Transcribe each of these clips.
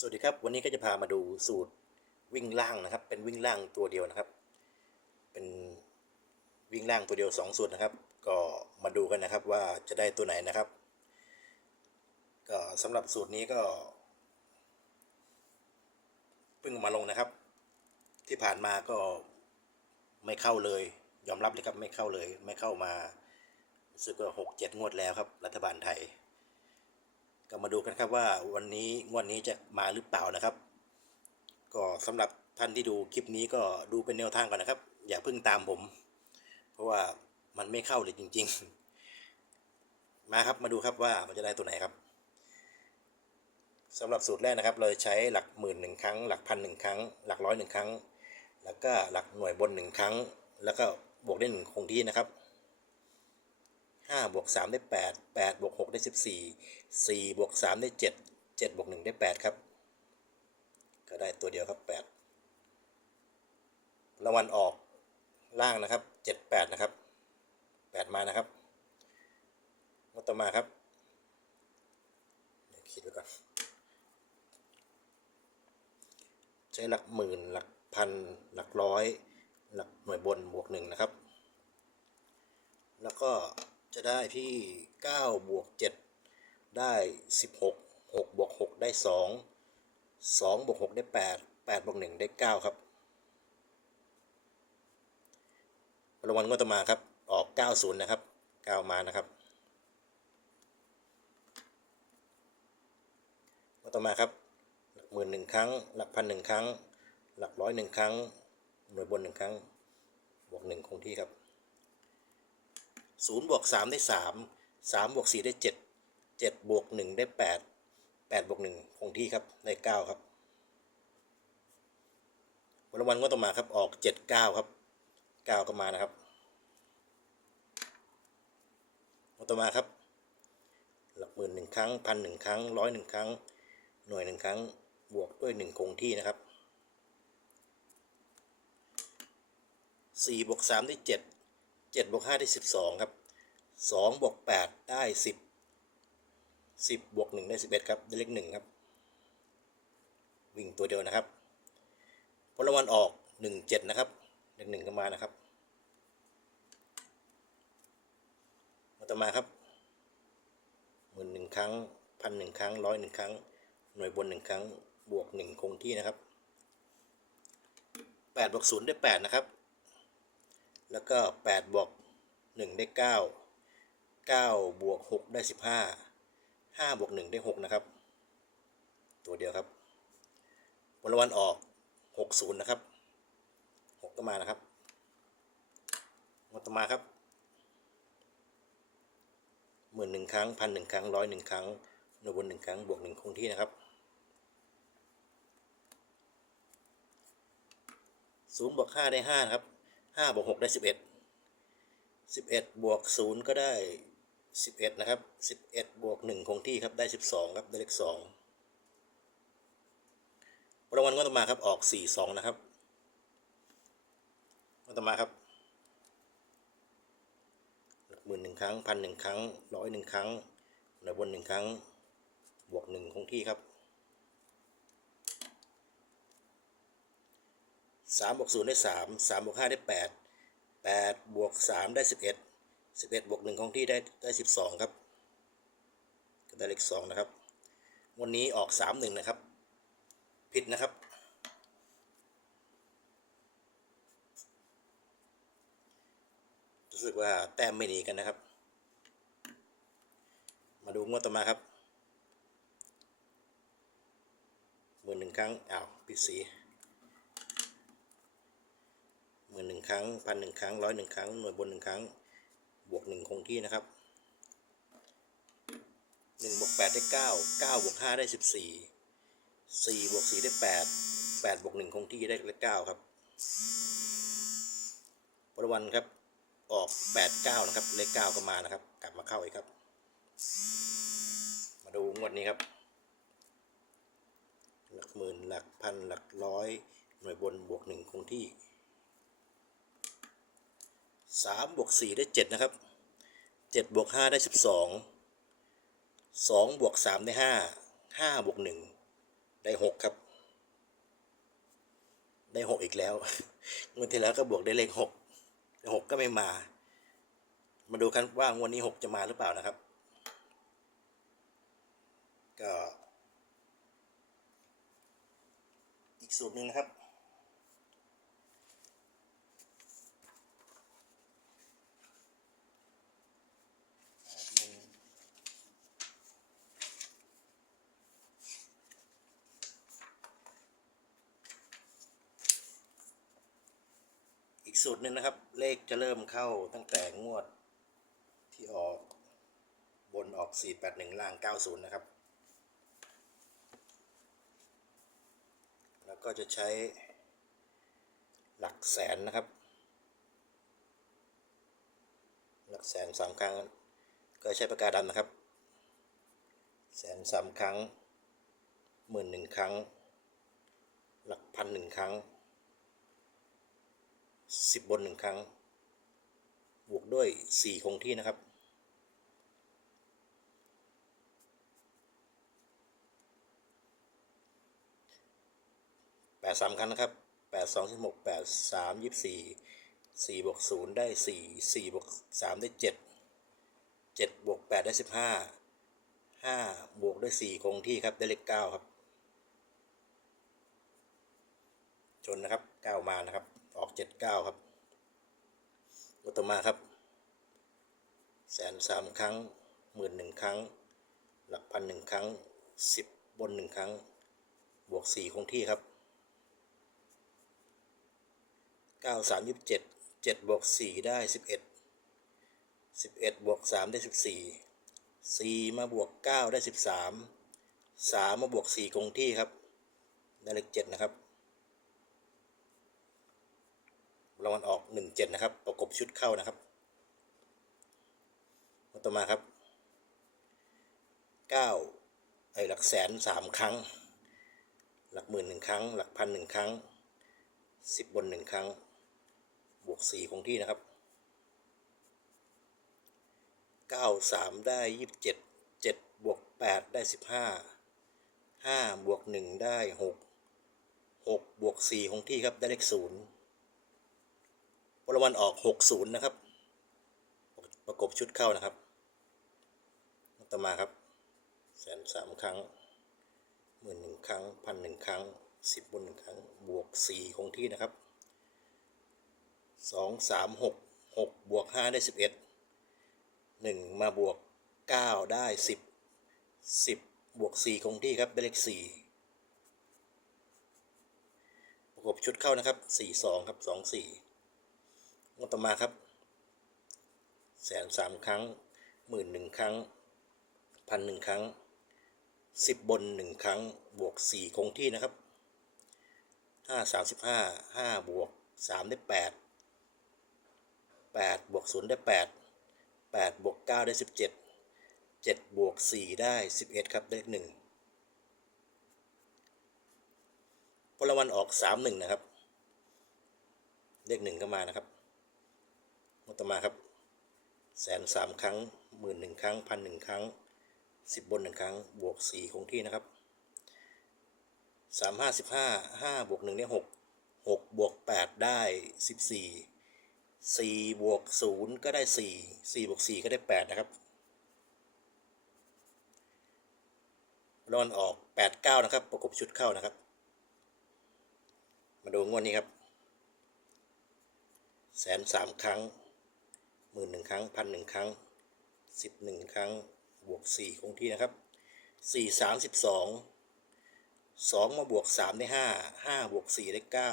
สวัสดีครับ วันนี้ก็จะพามาดูสูตรวิ่งล่างนะครับ เป็นวิ่งล่างตัวเดียวนะครับ เป็นวิ่งล่างตัวเดียวสองสูตรนะครับ ก็มาดูกันนะครับว่าจะได้ตัวไหนนะครับ ก็สำหรับสูตรนี้ก็เพิ่งมาลงนะครับ ที่ผ่านมาก็ไม่เข้าเลย ยอมรับเลยครับไม่เข้าเลย ไม่เข้ามารู้สึกว่าหกเจ็ดงวดแล้วครับ รัฐบาลไทย ก็มาดูกันครับว่าวันนี้งวดนี้จะมาหรือเปล่านะครับ ก็สำหรับท่านที่ดูคลิปนี้ก็ดูเป็นแนวทางก่อนนะครับ อย่าเพิ่งตามผม เพราะว่ามันไม่เข้าเลยจริง ๆ มาครับมาดูครับว่ามันจะได้ตัวไหนครับสำหรับสูตรแรกนะครับ เราใช้หลักหมื่นหนึ่งครั้ง หลักพันหนึ่งครั้ง หลักร้อยหนึ่งครั้ง แล้วก็หลักหน่วยบนหนึ่งครั้ง แล้วก็บวกได้หนึ่งคงที่นะครับ ห้าบวกสามได้แปดแปดบวกหกได้สิบสี่สี่บวกสามได้เจ็ดเจ็ดบวกหนึ่งได้แปดครับ ก็ได้ตัวเดียวครับแปดรางวัลออกล่างนะครับเจ็ดแปดนะครับแปดมานะครับงวดต่อมาครับคิดไว้ก่อนใช้หลักหมื่นหลักพันหลักร้อย หลักหน่วยบนบวกหนึ่งนะครับ แล้วก็ จะได้ที่9บวก7ได้ 16 6บวก6ได้ 2 2บวก6ได้ 8 8บวก1ได้ 9 ครับรางวัลงวดต่อมาครับ ออก 90 นะครับ 9 มานะครับงวดต่อมาครับหลักหมื่นหนึ่งครั้ง หลักพันหนึ่งครั้ง หลักร้อยหนึ่งครั้ง หน่วยบนหนึ่งครั้ง บวกหนึ่งคงที่ครับ ศูนย์บวกสามได้สามสามบวกสี่ได้เจ็ดเจ็ดบวกหนึ่งได้แปดแปดบวกหนึ่งคงที่ครับได้เก้าครับวันละวันก็ต่อมาครับออกเจ็ดเก้าครับเก้าก็มานะครับวันต่อมาครับ หลักหมื่นหนึ่งครั้งพันหนึ่งครั้งร้อยหนึ่งครั้ง หน่วยหนึ่งครั้งบวกด้วยหนึ่งคงที่นะครับสี่บวกสามได้เจ็ดเจ็ดบวกห้าได้สิบสองครับ สองบวกแปดได้สิบสิบบวกหนึ่งได้สิบเอ็ดครับได้เลขหนึ่งครับ วิ่งตัวเดียวนะครับผลรางวัลออกหนึ่งเจ็ดนะครับเลขหนึ่งก็มานะครับมาต่อมาครับหมื่นหนึ่งครั้งพันหนึ่งครั้งร้อยหนึ่งครั้ง หน่วยบนหนึ่งครั้งบวกหนึ่งคงที่นะครับแปดบวกศูนย์ได้แปดนะครับ แล้วก็8บวก1ได้9 9บวก6ได้ 15 5บวก1ได้ 6 นะครับ ตัวเดียวครับผลรางวัลออก 60 นะครับ 6 ก็มานะครับงวดต่อมาครับหมื่นหนึ่งครั้งพันหนึ่งครั้งร้อยหนึ่งครั้งหน่วยบนหนึ่งครั้งบวกหนึ่งคงที่นะครับ ศูนย์บวกห้าได้ห้าครับห้าบวกหกได้สิบเอ็ดสิบเอ็ดบวกศูนย์ก็ได้ สิบเอ็ดนะครับสิบเอ็ดบวกหนึ่งคงที่ครับได้สิบสองครับได้เลขสองรางวัลก็ต่อมาครับออกสี่สองนะครับก็ต่อมาครับหลักหมื่นหนึ่งครั้งพันหนึ่งครั้งร้อยหนึ่งครั้งหน่วยบนหนึ่งครั้งบวกหนึ่งคงที่ครับสามบวกศูนย์ได้สามสามบวกห้าได้แปดแปดบวกสามได้สิบเอ็ด สิบเอ็ดบวกหนึ่งคงที่ได้ได้สิบสองครับก็ได้เลขสองนะครับ วันนี้ออกสามหนึ่งนะครับ ผิดนะครับ รู้สึกว่าแต้มไม่หนีกันนะครับ มาดูงวดต่อมาครับหมื่นหนึ่งครั้ง อ้าวปิดสีหมื่นหนึ่งครั้งพันหนึ่งครั้งร้อยหนึ่งครั้ง หน่วยบนหนึ่งครั้ง บวกหนึ่งคงที่นะครับหนึ่งบวกแปดได้เก้าเก้าบวกห้าได้สิบสี่สี่บวกสี่ได้แปดแปดบวกหนึ่งคงที่ได้เลขเก้าครับประวันครับออกแปดเก้านะครับเลขเก้าก็มานะครับ กลับมาเข้าอีกครับ มาดูงวดนี้ครับหลักหมื่นหลักพันหลักร้อยหน่วยบนบวกหนึ่งคงที่ สามบวกสี่ได้เจ็ดนะครับเจ็ดบวกห้าได้สิบสองสองบวกสามได้ห้าห้าบวกหนึ่งได้หกครับ ได้หกอีกแล้วงวดที่แล้วก็บวกได้เลขหกหกก็ไม่มา มาดูกันว่างวดนี้หกจะมาหรือเปล่านะครับ ก็ อีกสูตรหนึ่งนะครับ สูตรหนึ่งนะครับ เลขจะเริ่มเข้าตั้งแต่งวดที่ออกบนออก 481 ล่าง 90 นะครับ แล้วก็จะใช้หลักแสนนะครับ หลักแสนสามครั้ง ก็ใช้ปากกาดำนะครับ แสนสามครั้งหมื่นหนึ่งครั้ง หลักพันหนึ่งครั้ง สิบบนหนึ่งครั้ง บวกด้วยสี่คงที่นะครับ แปดสามครั้งนะครับแปดสองสิบหกแปดสามยี่สี่สี่บวกศูนย์ได้สี่สี่บวกสามได้เจ็ดเจ็ดบวกแปดได้สิบห้าห้าบวกด้วยสี่คงที่ครับได้เลขเก้าครับชนนะครับเก้ามานะครับ ออกเจ็ดเก้าครับงวดต่อมาครับแสนสามครั้งหมื่นหนึ่งครั้ง หลักพันหนึ่งครั้งสิบบนหนึ่งครั้ง บวกสี่คงที่ครับเก้าสามยี่สิบเจ็ดเจ็ดบวกสี่ได้สิบเอ็ดสิบเอ็ดบวกสามได้สิบสี่สี่มาบวกเก้าได้สิบสามสามมาบวกสี่คงที่ครับ ได้เลขเจ็ดนะครับ รางวัลออกหนึ่งเจ็ดนะครับ ประกบชุดเข้านะครับต่อมาครับเก้าไอ้หลักแสนสามครั้ง หลักหมื่นหนึ่งครั้ง หลักพันหนึ่งครั้งสิบบนหนึ่งครั้ง บวกสี่คงที่นะครับเก้าสามได้ยี่สิบเจ็ดเจ็ดบวกแปดได้สิบห้าห้าบวกหนึ่งได้หกหกบวกสี่คงที่ครับได้เลขศูนย์ รางวัลออก 60 นะครับ ประกบชุดเข้านะครับ ต่อมาครับแสนสามครั้งหมื่นหนึ่งครั้งพันหนึ่งครั้งสิบบนหนึ่งครั้งบวกสี่คงที่นะครับสองสามหกหกบวกห้าได้สิบเอ็ดหนึ่งมาบวกเก้าได้สิบสิบบวกสี่คงที่ครับได้เลขสี่ประกบชุดเข้านะครับสี่สองครับสองสี่ งต่อมาครับแสนสามครั้งหมื่นหนึ่งครั้งพันหนึ่งครั้งสิบบนหนึ่งครั้งบวกสี่คงที่นะครับห้าสามสิบห้าห้าบวกสามได้แปดแปดบวกศูนย์ได้แปดแปดบวกเก้าได้สิบเจ็ดเจ็ดบวกสี่ได้สิบเอ็ดครับเลขหนึ่งพลวันออกสามหนึ่งนะครับเลขหนึ่งก็มานะครับ ต่อมาครับแสนสามครั้งหมื่นหนึ่งครั้งพันหนึ่งครั้งสิบบนหนึ่งครั้งบวกสี่คงที่นะครับสามห้าสิบห้าห้าบวกหนึ่งได้หกหกบวกแปดได้สิบสี่สี่บวกศูนย์ก็ได้สี่สี่บวกสี่ก็ได้แปดนะครับรอนออกแปดเก้านะครับ ประกบชุดเข้านะครับ มาดูงวดนี้ครับแสนสามครั้ง มื่นหนึ่งครั้งพันหนึ่งครั้งสิบหนึ่งครั้งบวกสี่คงที่นะครับสี่สามสิบสองสองมาบวกสามได้ห้าห้าบวกสี่ได้เก้า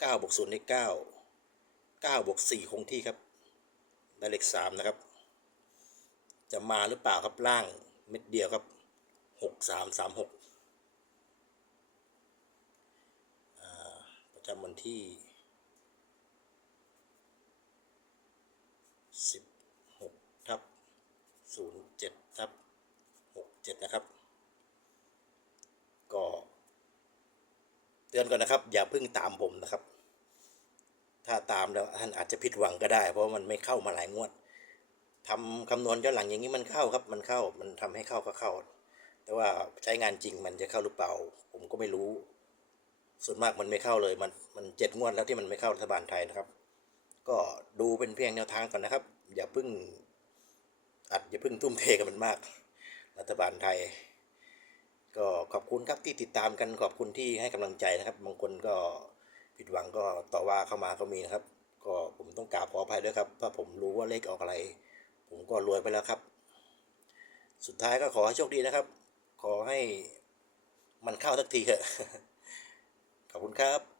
เก้าบวกศูนย์ได้เก้าเก้าบวกสี่คงที่ครับได้เลขสามนะครับ จะมาหรือเปล่าครับล่างเม็ดเดียวครับหกสามสามหกประจำวันที่ สิบหกทับศูนย์เจ็ดทับหกเจ็ดนะครับ ก็ เตือนก่อนนะครับ อย่าเพิ่งตามผมนะครับ ถ้าตามแล้วท่านอาจจะผิดหวังก็ได้ เพราะมันไม่เข้ามาหลายงวดทำคำนวณย้อนหลังอย่างนี้มันเข้าครับ มันเข้ามันทำให้เข้าก็เข้า แต่ว่าใช้งานจริงมันจะเข้าหรือเปล่า ผมก็ไม่รู้ ส่วนมากมันไม่เข้าเลย มันมันเจ็ดงวดแล้วที่มันไม่เข้ารัฐบาลไทยนะครับ ก็ดูเป็นเพียงแนวทางก่อนนะครับ อย่าพิ่งอัดอย่าพิ่งทุ่มเทกับมันมาก รัฐบาลไทย ก็ขอบคุณครับที่ติดตามกันขอบคุณที่ให้กำลังใจนะครับ บางคนก็ผิดหวังก็ต่อว่าเข้ามาก็มีนะครับ ก็ผมต้องกราบขออภัยด้วยครับถ้าผมรู้ว่าเลขออกอะไร ผมก็รวยไปแล้วครับ สุดท้ายก็ขอให้โชคดีนะครับ ขอให้มันเข้าสักทีเถอะขอบคุณครับ